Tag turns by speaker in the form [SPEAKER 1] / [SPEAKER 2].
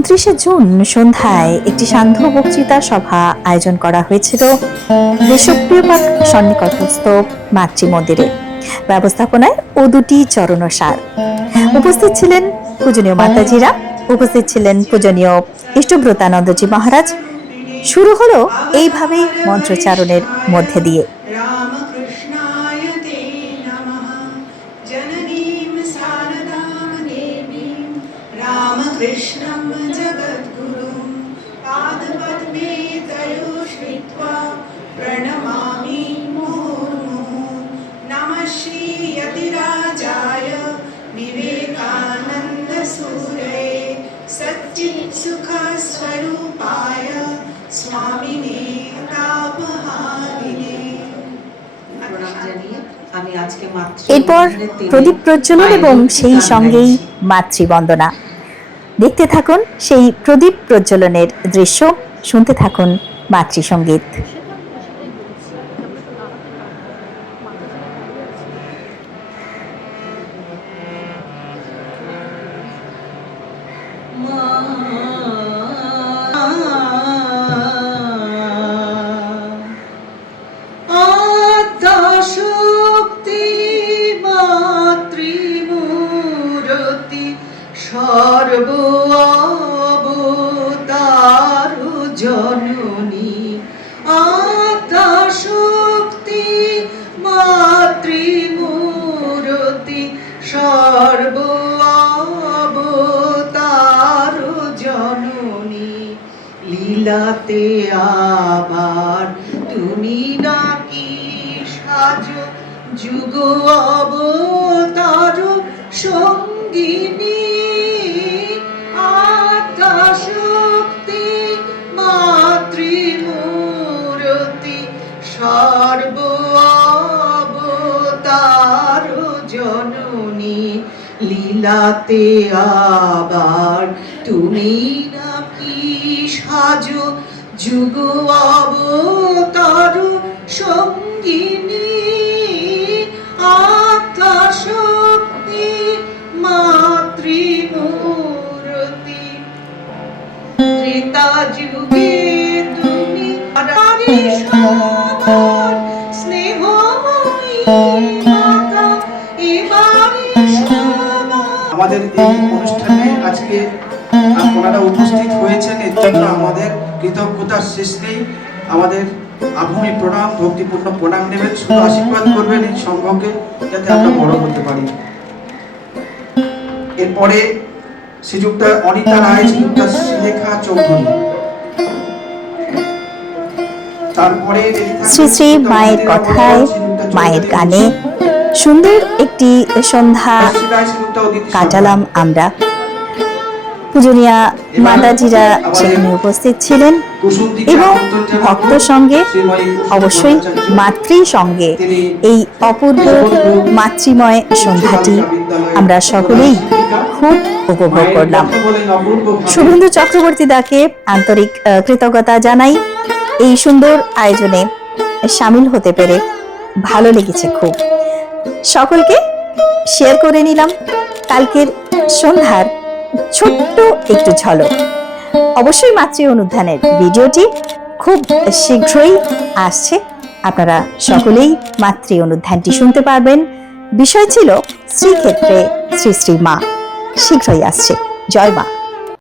[SPEAKER 1] উনত্রিশে জুন সন্ধ্যায় একটি সান্ধ্য বক্তৃতা সভা আয়োজন করা হয়েছিল দেশপ্রিয় পাক সন্নিকটস্থ মাতৃ মন্দিরে। ব্যবস্থাপনায় ও দুটি চরণসার। উপস্থিত ছিলেন পূজনীয় মাতাজিরা, উপস্থিত ছিলেন পূজনীয় ইষ্টব্রতানন্দজি মহারাজ। শুরু হলো এইভাবেই মন্ত্রচারণের মধ্যে দিয়ে।
[SPEAKER 2] रामकृष्णं जगद्गुरुं पादपद्मे तयो श्रित्वा प्रणमामि मुहुर्मुहुः नमः श्रीयतिराजाय विवेकानन्दसूरये सच्चित्सुखस्वरूपाय स्वामिने तापहारिणे
[SPEAKER 3] প্রণাম জানিয়ে আমি আজকে মাতৃ
[SPEAKER 1] এরপর
[SPEAKER 3] মন্দিরের দিনে
[SPEAKER 1] প্রদীপ প্রজ্বলন
[SPEAKER 3] মায়ের
[SPEAKER 1] এবং
[SPEAKER 3] ভক্তি
[SPEAKER 1] সেই
[SPEAKER 3] গান
[SPEAKER 1] সঙ্গেই
[SPEAKER 3] গাইছি।
[SPEAKER 1] মাতৃবন্দনা দেখতে থাকুন সেই প্রদীপ প্রজ্বলনের দৃশ্য। শুনতে থাকুন মাতৃসঙ্গীত
[SPEAKER 3] লীলাতে আবার তুমি নাকি সাজ যুগ অবতার সঙ্গিনী লীলাতে আবার। তুমি নাকি সাজো যুগ অবতার সঙ্গিনী আত্মশক্তি মাতৃমূর্তি। ত্রেতা যুগে তুমি আরে
[SPEAKER 4] আমাদের এই অনুষ্ঠানে আজকে আপনারা উপস্থিত হয়েছেন এর জন্য আমাদের কৃতজ্ঞতার শেষ আমাদের আভূমি প্রণাম, ভক্তিপূর্ণ প্রণাম নেবেন, শুধু আশীর্বাদ করবেন এই সংঘকে, যাতে আমরা বড় হতে পারি। এরপরে শ্রীযুক্ত অনিতা রায়, শ্রীযুক্তা শ্রীলেখা চৌধুরী।
[SPEAKER 1] শ্রী শ্রী মায়ের কথায়, মায়ের গানে সুন্দর একটি সন্ধ্যা কাটালাম আমরা। পূজনীয়া মাতাজিরা সেখানে উপস্থিত ছিলেন এবং ভক্ত সঙ্গে, অবশ্যই মাতৃ সঙ্গে এই অপূর্ব মাতৃময় সন্ধ্যাটি আমরা সকলেই খুব উপভোগ করলাম। শুভেন্দু চক্রবর্তী দাকে আন্তরিক কৃতজ্ঞতা জানাই। এই সুন্দর আয়োজনে সামিল হতে পেরে ভালো লেগেছে খুব। সকলকে শেয়ার করে নিলাম। কালকের সন্ধ্যার ছোট্ট একটু ঝলক। অবশ্যই মাতৃ অনুধানের ভিডিওটি খুব শীঘ্রই আসছে। আপনারা সকলেই মাতৃ অনুধানটি শুনতে পারবেন। বিষয় ছিল শ্রীক্ষেত্রে শ্রী শ্রী মা। শীঘ্রই আসছে। জয় মা।